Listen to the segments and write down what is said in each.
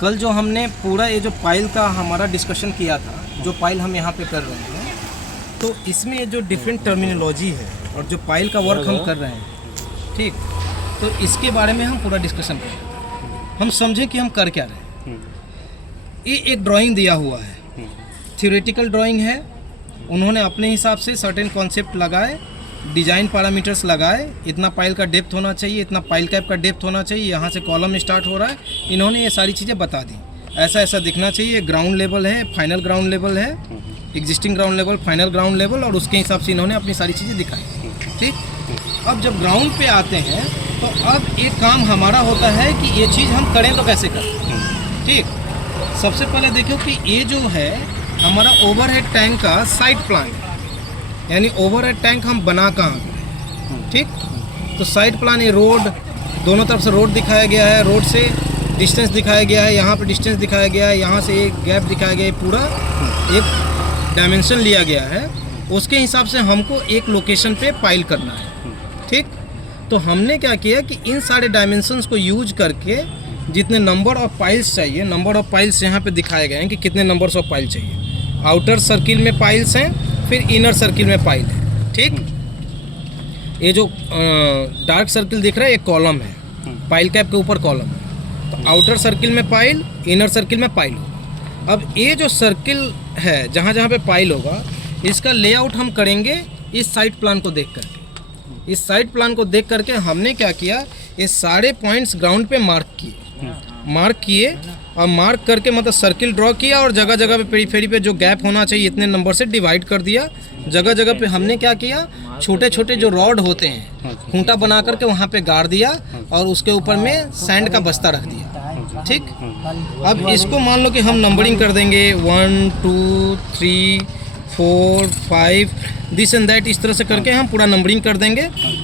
कल जो हमने पूरा ये जो पाइल का हमारा डिस्कशन किया था, जो पाइल हम यहाँ पे कर रहे हैं, तो इसमें ये जो डिफरेंट टर्मिनोलॉजी है और जो पाइल का वर्क हम कर रहे हैं, ठीक, तो इसके बारे में हम पूरा डिस्कशन करें, हम समझें कि हम कर क्या रहे हैं। ये एक ड्राइंग दिया हुआ है, थ्योरेटिकल ड्राइंग है, उन्होंने अपने हिसाब से सर्टेन कॉन्सेप्ट लगाए, डिज़ाइन पैरामीटर्स लगाए, इतना पाइल का डेप्थ होना चाहिए, इतना पाइल कैप का डेप्थ होना चाहिए, यहाँ से कॉलम स्टार्ट हो रहा है, इन्होंने ये सारी चीज़ें बता दी। ऐसा ऐसा दिखना चाहिए, ग्राउंड लेवल है, फाइनल ग्राउंड लेवल है, existing ground level, final ground level, और उसके हिसाब से इन्होंने अपनी सारी चीज़ें दिखाई। ठीक, अब जब ग्राउंड पे आते हैं तो अब एक काम हमारा होता है कि ये चीज़ हम करें तो कैसे करें। ठीक, सबसे पहले देखो कि ये जो है हमारा ओवरहेड टैंक का साइड प्लान, यानी ओवरहेड टैंक हम बना कहाँ करें। ठीक, तो साइड प्लान, ये रोड, दोनों तरफ से रोड दिखाया गया है, रोड से डिस्टेंस दिखाया गया है, यहाँ पे डिस्टेंस दिखाया गया है, यहाँ से एक गैप दिखाया गया है, पूरा एक डायमेंशन लिया गया है, उसके हिसाब से हमको एक लोकेशन पे पाइल करना है। ठीक, तो हमने क्या किया कि इन सारे डायमेंशंस को यूज करके जितने नंबर ऑफ पाइल्स चाहिए, नंबर ऑफ पाइल्स यहाँ पे दिखाए गए हैं कि कितने नंबर्स ऑफ पाइल चाहिए। आउटर सर्किल में पाइल्स हैं, फिर इनर सर्किल में पाइल है। ठीक, ये जो डार्क सर्किल दिख रहा है, एक कॉलम है, पाइल कैप के ऊपर कॉलम है, तो आउटर सर्किल में पाइल, इनर सर्किल में पाइल होगा। अब ये जो सर्किल है जहाँ जहाँ पे पाइल होगा, इसका लेआउट हम करेंगे इस साइड प्लान को देख करके। इस साइड प्लान को देख करके हमने क्या किया, ये सारे पॉइंट्स ग्राउंड पे मार्क किए और मार्क करके मतलब सर्किल ड्रॉ किया, और जगह जगह पे पेरीफेरी पे जो गैप होना चाहिए इतने नंबर से डिवाइड कर दिया। जगह जगह पे हमने क्या किया, छोटे छोटे जो रॉड होते हैं खूंटा बना करके वहाँ पे गाड़ दिया, और उसके ऊपर में सैंड का बस्ता रख दिया। ठीक, अब इसको मान लो कि हम नंबरिंग कर देंगे 1 2 3 4 5 दिस एंड दैट, इस तरह से करके हम पूरा नंबरिंग कर देंगे।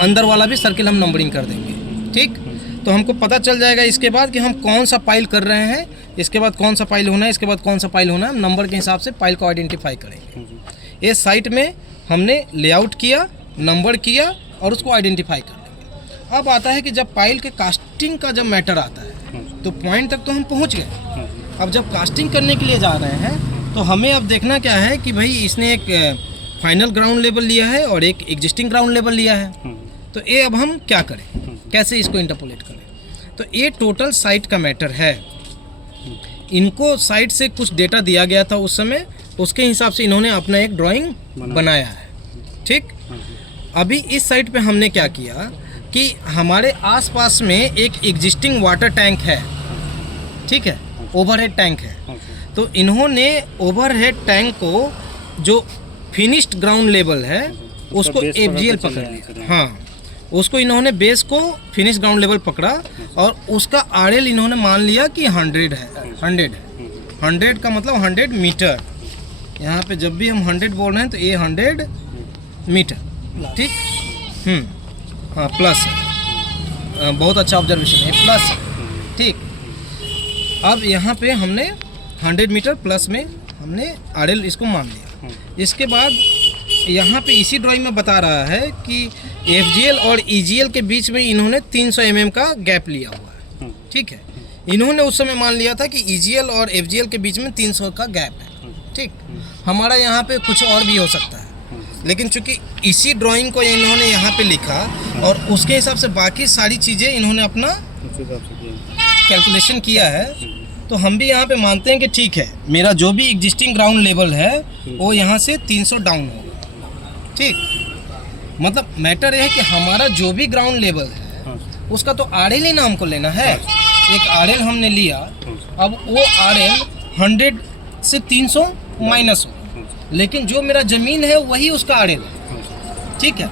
अंदर वाला भी सर्किल हम नंबरिंग कर देंगे। ठीक, तो हमको पता चल जाएगा इसके बाद कि हम कौन सा पाइल कर रहे हैं, इसके बाद कौन सा पाइल होना है, इसके बाद कौन सा पाइल होना है। नंबर के हिसाब से पाइल को आइडेंटिफाई करेंगे। ये साइट में हमने लेआउट किया, नंबर किया और उसको आइडेंटिफाई कर लेंगे। अब आता है कि जब पाइल के कास्टिंग का जब मैटर आता है तो पॉइंट तक तो हम पहुँच गए। अब जब कास्टिंग करने के लिए जा रहे हैं तो हमें अब देखना क्या है कि भाई इसने एक फाइनल ग्राउंड लेवल लिया है और एक एग्जिस्टिंग ग्राउंड लेवल लिया है, तो ये अब हम क्या करें, कैसे इसको इंटरपोलेट करें। तो ये टोटल साइट का मैटर है। इनको साइट से कुछ डेटा दिया गया था उस समय, उसके हिसाब से इन्होंने अपना एक ड्राइंग बनाया है। ठीक, अभी इस साइट पे हमने क्या किया कि हमारे आसपास में एक एग्जिस्टिंग वाटर टैंक है। ठीक है, ओवरहेड टैंक है, तो इन्होंने ओवरहेड टैंक को जो फिनिश्ड ग्राउंड लेवल है उसको FGL पकड़ लिया। हाँ, उसको इन्होंने बेस को फिनिश ग्राउंड लेवल पकड़ा और उसका RL इन्होंने मान लिया कि 100 है। 100 का मतलब 100 मीटर। यहाँ पे जब भी हम 100 बोल रहे हैं तो ये 100 मीटर। ठीक, हाँ प्लस है, बहुत अच्छा ऑब्जर्वेशन है, प्लस है। ठीक, अब यहाँ पे हमने 100 मीटर प्लस में हमने RL इसको मान लिया। इसके बाद यहाँ पे इसी ड्राइंग में बता रहा है कि FGL और EGL के बीच में इन्होंने 300 mm का गैप लिया हुआ है। ठीक है, इन्होंने उस समय मान लिया था कि EGL और FGL के बीच में 300 का गैप है। ठीक, हमारा यहाँ पे कुछ और भी हो सकता है, लेकिन चूंकि इसी ड्राइंग को इन्होंने यहाँ पे लिखा और उसके हिसाब से बाकी सारी चीज़ें इन्होंने अपना कैलकुलेशन किया है, तो हम भी यहाँ पे मानते हैं कि ठीक है, मेरा जो भी एग्जिस्टिंग ग्राउंड लेवल है वो यहाँ से 300 डाउन होगा। ठीक, मतलब मैटर है कि हमारा जो भी ग्राउंड लेवल है उसका तो RL ही ना हमको लेना है। एक RL हमने लिया, अब वो RL 100 से 300 माइनस हो, लेकिन जो मेरा ज़मीन है वही उसका RL है। ठीक है,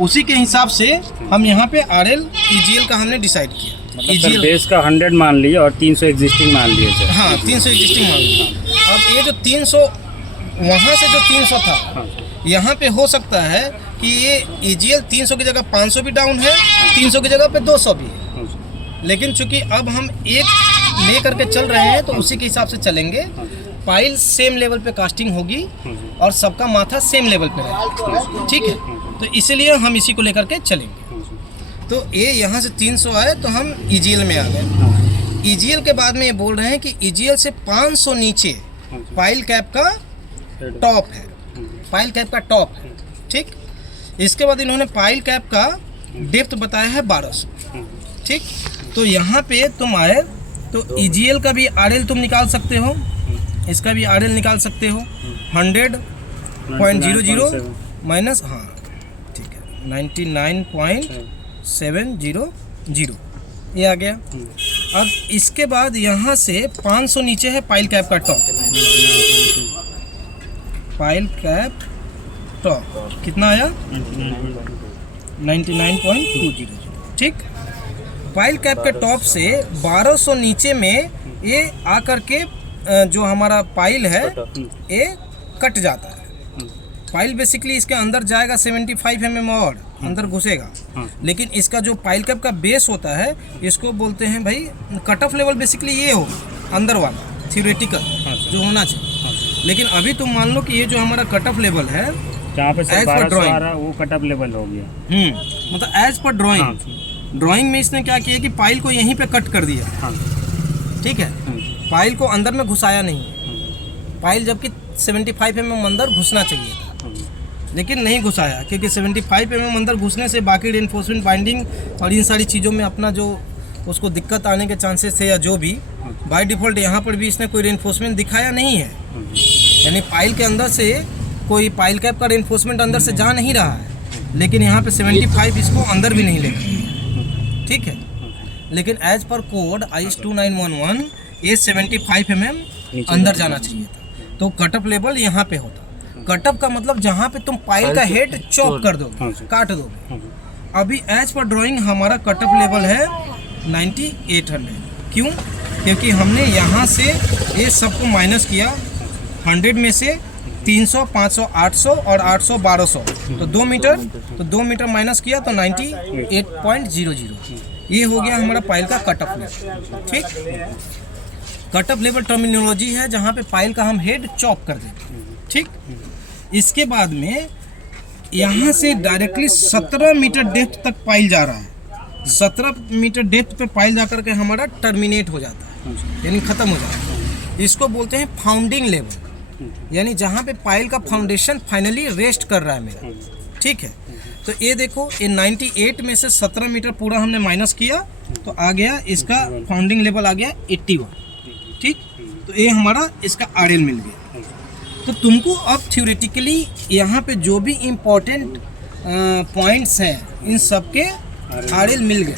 उसी के हिसाब से हम यहाँ पे RL EGL का हमने डिसाइड किया। मतलब बेस का 100 मान लिया और 300 एग्जिस्टिंग मान लिया। हाँ, 300 एग्जिस्टिंग मान लिया। अब ये जो 300 वहाँ से जो 300 था यहाँ पे हो सकता है कि ये EGL 300 की जगह 500 भी डाउन है, 300 की जगह पे 200 भी है, लेकिन चूंकि अब हम एक ले करके चल रहे हैं तो उसी के हिसाब से चलेंगे। पाइल सेम लेवल पे कास्टिंग होगी और सबका माथा सेम लेवल पे रहेगा। ठीक है, तो इसीलिए हम इसी को लेकर के चलेंगे। तो ये यहाँ से 300 आए तो हम EGL में आ गए। ईजीएल के बाद में ये बोल रहे हैं कि ईजीएल से 500 नीचे पाइल कैप का टॉप है, पाइल कैप का टॉप है। ठीक, इसके बाद इन्होंने पाइल कैप का डेप्थ बताया है 1200। ठीक, तो यहाँ पे तुम आए तो ईजीएल का भी आरएल तुम निकाल सकते हो, इसका भी आरएल निकाल सकते हो 100.00 माइनस, हाँ ठीक है 99.700 ये आ गया। अब इसके बाद यहाँ से 500 नीचे है पाइल कैप का टॉप, पाइल कैप टॉप कितना आया 99.200। ठीक, पाइल कैप के टॉप से 1200 नीचे में ये आकर के जो हमारा पाइल है ये कट जाता है। पाइल बेसिकली इसके अंदर जाएगा 75 mm और अंदर घुसेगा, लेकिन इसका जो पाइल कैप का बेस होता है इसको बोलते हैं भाई कट ऑफ लेवल। बेसिकली ये हो अंदर वाला थ्योरेटिकल जो होना चाहिए, लेकिन अभी तुम मान लो कि ये जो हमारा कट ऑफ लेवल है जहाँ पे एज पर ड्राइंग वो कट ऑफ लेवल हो गया। मतलब एज पर ड्राइंग, ड्राइंग में इसने क्या किया कि पाइल को यहीं पे कट कर दिया। ठीक है, पाइल को अंदर में घुसाया नहीं, पाइल जबकि 75 mm अंदर घुसना चाहिए था लेकिन नहीं घुसाया, क्योंकि 75 mm अंदर घुसने से बाकी रेनफोर्समेंट बाइंडिंग और इन सारी चीज़ों में अपना जो उसको दिक्कत आने के चांसेस थे या जो भी बाय डिफ़ॉल्ट यहाँ पर भी इसने कोई रेनफोर्समेंट दिखाया नहीं है। यानी पाइल के अंदर से कोई पाइल कैप का रेनफोर्समेंट अंदर से जा नहीं रहा है, लेकिन यहाँ पे 75 इसको अंदर भी नहीं लेगा। ठीक है, लेकिन एज पर कोड IS 2911 ये 75 mm अंदर जाना चाहिए था, तो कट ऑफ लेवल यहाँ पे होता। कट ऑफ का मतलब जहाँ पे तुम पाइल का हेड चॉप कर दो, काट दो। अभी एज पर ड्राइंग हमारा कट ऑफ लेवल है 9800। क्यों? क्योंकि हमने यहाँ से ये सबको माइनस किया, 100 में से 300, 500, 800 और 800 1200, तो 2 मीटर, तो 2 मीटर माइनस किया तो 98.00 ये हो गया हमारा पाइल का कट ऑफ लेवल। ठीक, कट ऑफ लेवल टर्मिनोलॉजी है जहाँ पे पाइल का हम हेड चॉप कर देते हैं। ठीक, इसके बाद में यहाँ से डायरेक्टली 17 मीटर डेप्थ तक पाइल जा रहा है। 17 मीटर डेप्थ पे पाइल जा करके हमारा टर्मिनेट हो जाता है, यानी ख़त्म हो जाता है। इसको बोलते हैं फाउंडिंग लेवल, यानी जहाँ पे पाइल का फाउंडेशन फाइनली रेस्ट कर रहा है मेरा। ठीक है, तो ये देखो ये 98 में से 17 मीटर पूरा हमने माइनस किया तो आ गया इसका फाउंडिंग लेवल आ गया 81। ठीक, तो ये हमारा इसका आरएल मिल गया। तो तुमको अब थ्योरेटिकली यहाँ पे जो भी इम्पोर्टेंट पॉइंट्स हैं इन सब के आरएल मिल गए।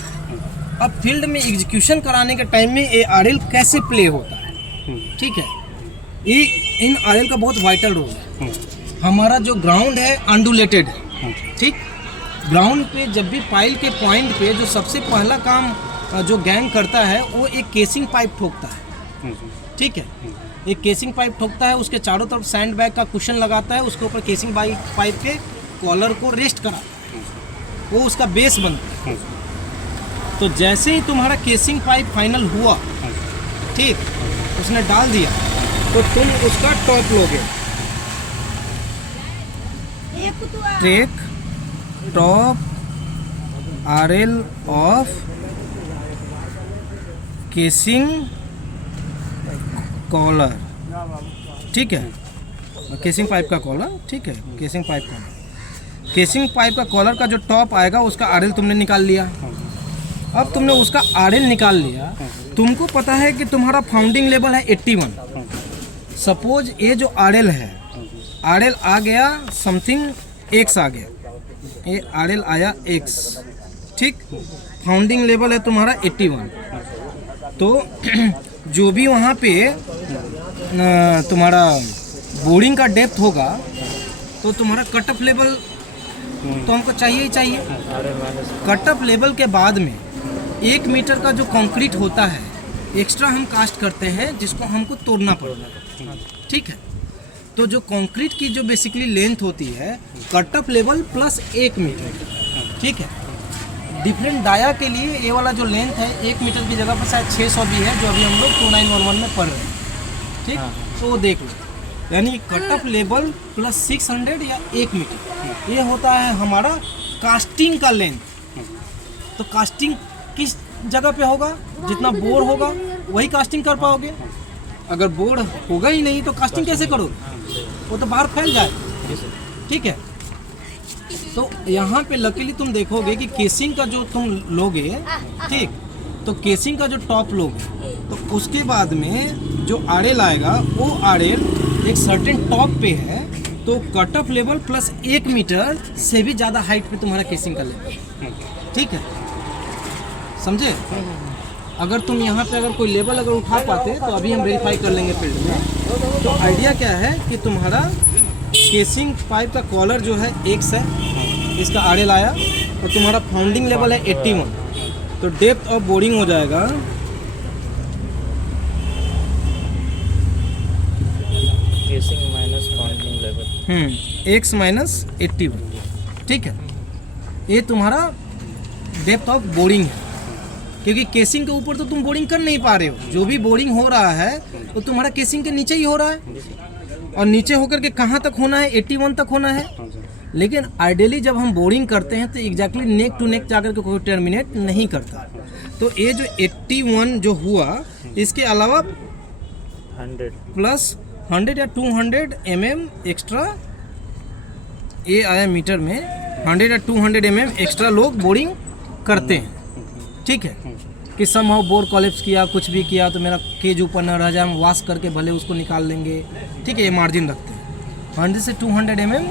अब फील्ड में एग्जीक्यूशन कराने के टाइम में ये आरएल कैसे प्ले होता है। ठीक है, ये इन आरएल का बहुत वाइटल रोल है। हमारा जो ग्राउंड है अनडुलेटेड है। ठीक, ग्राउंड पे जब भी पाइल के पॉइंट पे जो सबसे पहला काम जो गैंग करता है वो एक केसिंग पाइप ठोकता है। ठीक है, एक केसिंग पाइप ठोकता है, उसके चारों तरफ सैंड बैग का कुशन लगाता है, उसके ऊपर केसिंग पाइप के कॉलर को रेस्ट कराता है, वो उसका बेस बनता है। तो जैसे ही तुम्हारा केसिंग पाइप फाइनल हुआ, ठीक, उसने डाल दिया तो तुम उसका टॉप लोगे। Take top RL of casing collar. ठीक है, केसिंग पाइप का कॉलर। ठीक है, casing pipe collar, casing pipe का कॉलर का जो टॉप आएगा उसका आरएल तुमने निकाल लिया। अब तुमने उसका आरएल निकाल लिया, तुमको पता है कि तुम्हारा फाउंडिंग लेवल है 81। सपोज ये जो आरएल है, आरएल आ गया समथिंग x आ गया, ये आरएल आया x। ठीक, फाउंडिंग लेवल है तुम्हारा 81। तो जो भी वहाँ पे तुम्हारा बोरिंग का डेप्थ होगा तो तुम्हारा कट ऑफ लेवल तो हमको चाहिए ही चाहिए। कट ऑफ लेवल के बाद में 1 मीटर का जो कंक्रीट होता है एक्स्ट्रा हम कास्ट करते हैं, जिसको हमको तोड़ना पड़ता है। ठीक है, तो जो कंक्रीट की जो बेसिकली लेंथ होती है cut off level plus 1 metre. ठीक है, डिफरेंट डाया के लिए ये वाला जो लेंथ है 1 मीटर की जगह पर शायद 600 भी है, जो अभी हम लोग 2911 में पढ़ रहे हैं। ठीक, तो वो देख लो, यानी कट ऑफ लेवल प्लस 600 या 1 मीटर, ये होता है हमारा कास्टिंग का लेंथ। तो कास्टिंग किस जगह पे होगा? जितना बोर होगा वही कास्टिंग कर पाओगे। अगर बोर्ड होगा ही नहीं तो कास्टिंग कैसे करोगे, वो तो बाहर फैल जाए। ठीक है, तो यहाँ पे लकीली तुम देखोगे कि केसिंग का जो तुम लोगे, ठीक, तो केसिंग का जो टॉप लोगे तो उसके बाद में जो आड़ेल आएगा वो आड़ेल एक सर्टेन टॉप पे है, तो cut off level plus 1 metre से भी ज़्यादा हाइट पे तुम्हारा केसिंग का लेवल। ठीक है, समझे। अगर तुम यहाँ पे अगर कोई लेवल अगर उठा पाते तो अभी हम वेरीफाई कर लेंगे फील्ड में। तो आइडिया क्या है कि तुम्हारा केसिंग पाइप का कॉलर जो है 1 है, इसका आड़ेल आया और तुम्हारा फाउंडिंग लेवल है 81, तो डेप्थ ऑफ बोरिंग हो जाएगा casing minus founding level x minus 81। ठीक है, ये तुम्हारा डेप्थ ऑफ बोरिंग है, क्योंकि केसिंग के ऊपर तो तुम बोरिंग कर नहीं पा रहे हो। जो भी बोरिंग हो रहा है वो तुम्हारा केसिंग के नीचे ही हो रहा है, और नीचे होकर के कहाँ तक होना है, 81 तक होना है। लेकिन आइडियली जब हम बोरिंग करते हैं तो एग्जैक्टली नेक टू नेक जाकर के कोई टर्मिनेट नहीं करता। तो ये जो 81 जो हुआ, इसके अलावा 100 प्लस 100 या 200 mm एक्स्ट्रा ये आया मीटर में। 100 या 200 mm एक्स्ट्रा लोग बोरिंग करते हैं। ठीक है, कि समहाउ बोर कॉलेप्स किया, कुछ भी किया तो मेरा केज ऊपर न रह जाए, हम वॉश करके भले उसको निकाल लेंगे। ठीक है, ये मार्जिन रखते हैं। 100 से 200 mm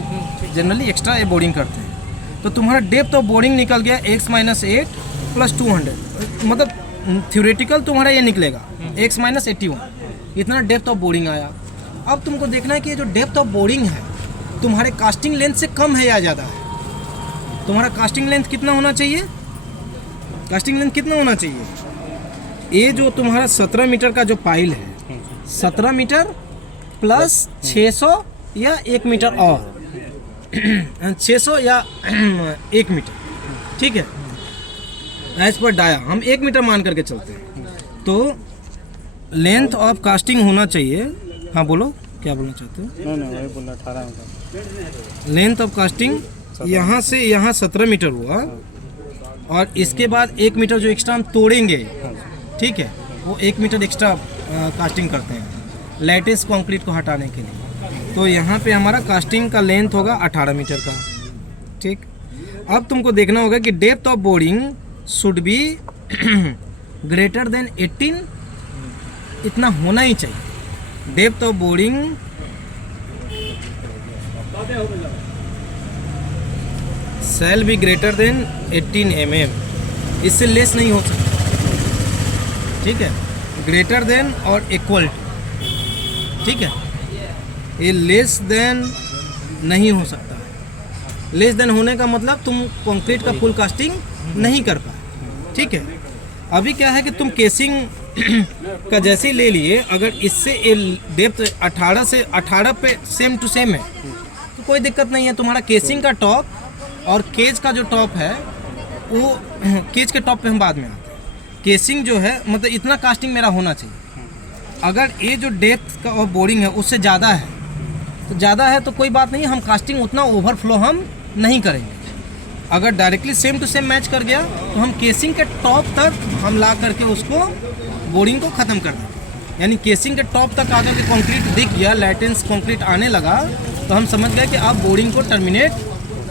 जनरली एक्स्ट्रा ये बोरिंग करते हैं। तो तुम्हारा डेप्थ ऑफ बोरिंग निकल गया x माइनस 8 प्लस 200, मतलब थ्योरेटिकल तुम्हारा ये निकलेगा x माइनस 81, इतना डेप्थ ऑफ बोरिंग आया। अब तुमको देखना है कि ये जो डेप्थ ऑफ बोरिंग है तुम्हारे कास्टिंग लेंथ से कम है या ज़्यादा है। तुम्हारा कास्टिंग लेंथ कितना होना चाहिए, कास्टिंग लेंथ कितना होना चाहिए। ये जो तुम्हारा 17 मीटर का जो पाइल है, 17 मीटर प्लस 600 या 1 मीटर और 600 या 1 मीटर। ठीक है, एज पर डाया हम 1 मीटर मान करके चलते हैं। तो लेंथ ऑफ कास्टिंग होना चाहिए। हाँ बोलो, क्या बोलना चाहते हो। नहीं वही बोलना 18 लेंथ ऑफ कास्टिंग यहाँ से यहाँ 17 मीटर हुआ, और इसके बाद 1 मीटर जो एक्स्ट्रा हम तोड़ेंगे, ठीक है, वो 1 मीटर एक्स्ट्रा कास्टिंग करते हैं लैटिस कंक्रीट को हटाने के लिए। तो यहाँ पे हमारा कास्टिंग का लेंथ होगा 18 मीटर का। ठीक, अब तुमको देखना होगा कि depth of boring should be greater than 18, इतना होना ही चाहिए। Depth of boring shall be greater than 18 mm, इससे लेस नहीं हो सकता। ठीक है, ग्रेटर देन और इक्वल। ठीक है, ये लेस देन नहीं हो सकता। लेस देन होने का मतलब तुम कंक्रीट का फुल कास्टिंग नहीं कर पाए। ठीक है, अभी क्या है कि तुम केसिंग का जैसे ही ले लिए, अगर इससे डेप्थ 18 से 18 पे सेम टू सेम है तो कोई दिक्कत नहीं है। तुम्हारा केसिंग का टॉप और केज का जो टॉप है वो केज के टॉप पे हम बाद में आते हैं। केसिंग जो है मतलब इतना कास्टिंग मेरा होना चाहिए। अगर ये जो डेप्थ का और बोरिंग है उससे ज़्यादा है तो ज़्यादा है तो कोई बात नहीं, हम कास्टिंग उतना ओवरफ्लो हम नहीं करेंगे। अगर directly same to same match कर गया तो हम केसिंग के टॉप तक हम ला करके उसको बोरिंग को ख़त्म कर दें। यानी केसिंग के टॉप तक आकर के कंक्रीट दिख गया, लैटेंस कंक्रीट आने लगा तो हम समझ गए कि आप बोरिंग को टर्मिनेट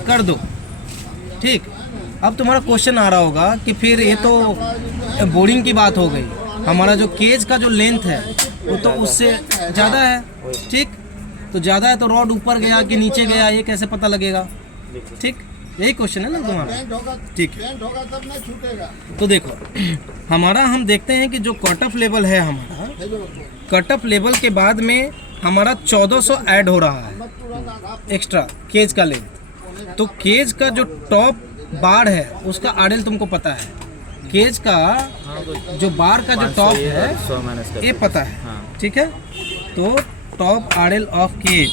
कर दो। ठीक, अब तुम्हारा क्वेश्चन आ रहा होगा कि फिर ये तो बोरिंग की बात हो गई, हमारा जो केज का जो लेंथ है वो तो उससे ज़्यादा है। ठीक, तो ज़्यादा है तो रॉड ऊपर गया कि नीचे गया ये कैसे पता लगेगा। ठीक, यही क्वेश्चन है ना तुम्हारा। ठीक है, तो देखो हमारा हम देखते हैं कि जो कट ऑफ लेवल है हमारा, कट ऑफ लेवल के बाद में हमारा 1400 ऐड हो रहा है एक्स्ट्रा केज का लेंथ। तो केज का जो टॉप बार है उसका आरएल तुमको पता है, केज का जो बार का जो टॉप है ये पता है। ठीक है, तो top RL of cage,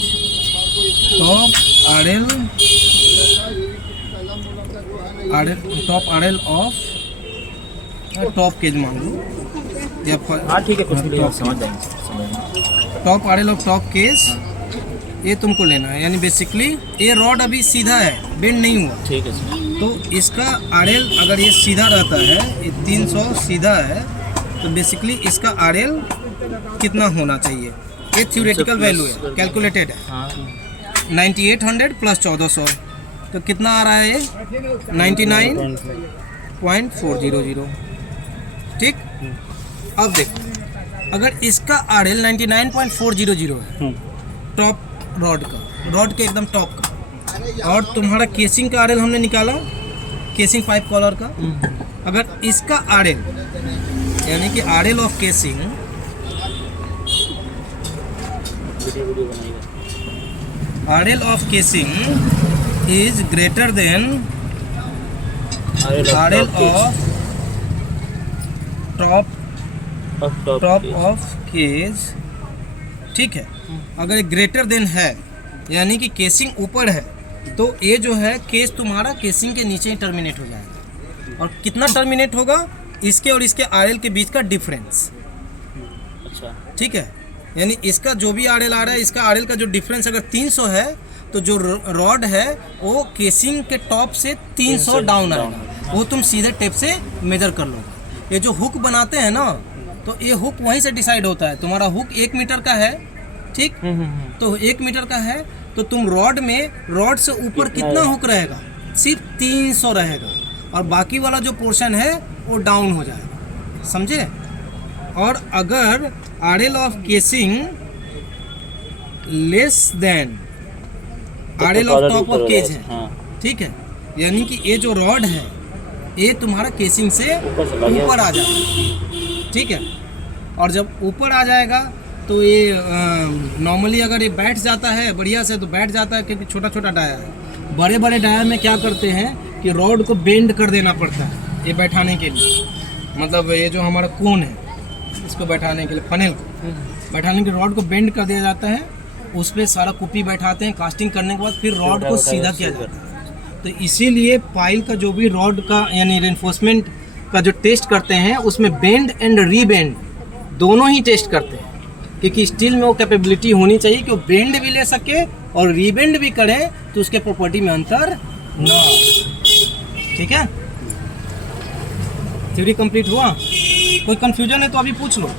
top RL top RL of top cage मान लो या हाँ ठीक है, कुछ भी समझ जाएंगे। Top RL of top cage ये तुमको लेना है। यानी बेसिकली ये रॉड अभी सीधा है, बेंड नहीं हुआ। ठीक है सर। तो इसका आरएल अगर ये सीधा रहता है, ये 300 सीधा है तो बेसिकली इसका RL कितना होना चाहिए, ये थ्योरेटिकल वैल्यू है, कैलकुलेटेड है। हाँ 9800 प्लस 1400 तो कितना आ रहा है ये 99.400। ठीक, अब देखो अगर इसका RL 99.400 है टॉप रॉड का, रॉड के एकदम टॉप का, और तुम्हारा केसिंग का RL हमने निकाला, केसिंग पाइप कॉलर का, अगर इसका RL यानी कि RL ऑफ केसिंग वीडियो बनाइएगा। RL of casing is greater than RL of top of case। ठीक है, अगर ग्रेटर देन है यानी कि केसिंग ऊपर है तो ये जो है केस तुम्हारा केसिंग के नीचे ही टर्मिनेट हो जाएगा। और कितना टर्मिनेट होगा, इसके और इसके RL के बीच का डिफरेंस। अच्छा ठीक है, यानी इसका जो भी RL आ रहा है, इसका RL का जो डिफरेंस अगर 300 है तो जो रॉड है वो केसिंग के टॉप से 300 डाउन आएगा, वो तुम सीधे टेप से मेजर कर लोगे। ये जो हुक बनाते हैं ना, तो ये हुक वहीं से डिसाइड होता है। तुम्हारा हुक 1 मीटर का है, ठीक, तो 1 मीटर का है तो तुम रॉड में, रॉड से ऊपर कितना हुक रहेगा, सिर्फ 300 रहेगा, और बाकी वाला जो पोर्शन है वो डाउन हो जाएगा, समझे। और अगर RL of casing less than RL of top of cage है, ठीक है, यानी कि ये जो रॉड है ये तुम्हारा केसिंग से ऊपर आ जाएगा। ठीक है, और जब ऊपर आ जाएगा तो ये नॉर्मली अगर ये बैठ जाता है बढ़िया से तो बैठ जाता है, क्योंकि छोटा छोटा डाया है। बड़े बड़े डाया में क्या करते हैं कि रॉड को बेंड कर देना पड़ता है ये बैठाने के लिए, मतलब ये जो हमारा कोन है इसको बैठाने के लिए, फनेल को बैठाने के रॉड को बेंड कर दिया जाता है, उस पर सारा कुपी बैठाते हैं, कास्टिंग करने के बाद फिर रॉड को सीधा किया जाता है। तो इसीलिए पाइल का जो भी रॉड का यानी रेनफोर्समेंट का जो टेस्ट करते हैं उसमें बेंड एंड रीबेंड दोनों ही टेस्ट करते हैं, क्योंकि स्टील में वो कैपेबिलिटी होनी चाहिए कि वो बेंड भी ले सके और रीबेंड भी करे तो उसके प्रॉपर्टी में अंतर ना हो। ठीक है, थ्योरी कंप्लीट हुआ, कोई कंफ्यूजन है तो अभी पूछ लो।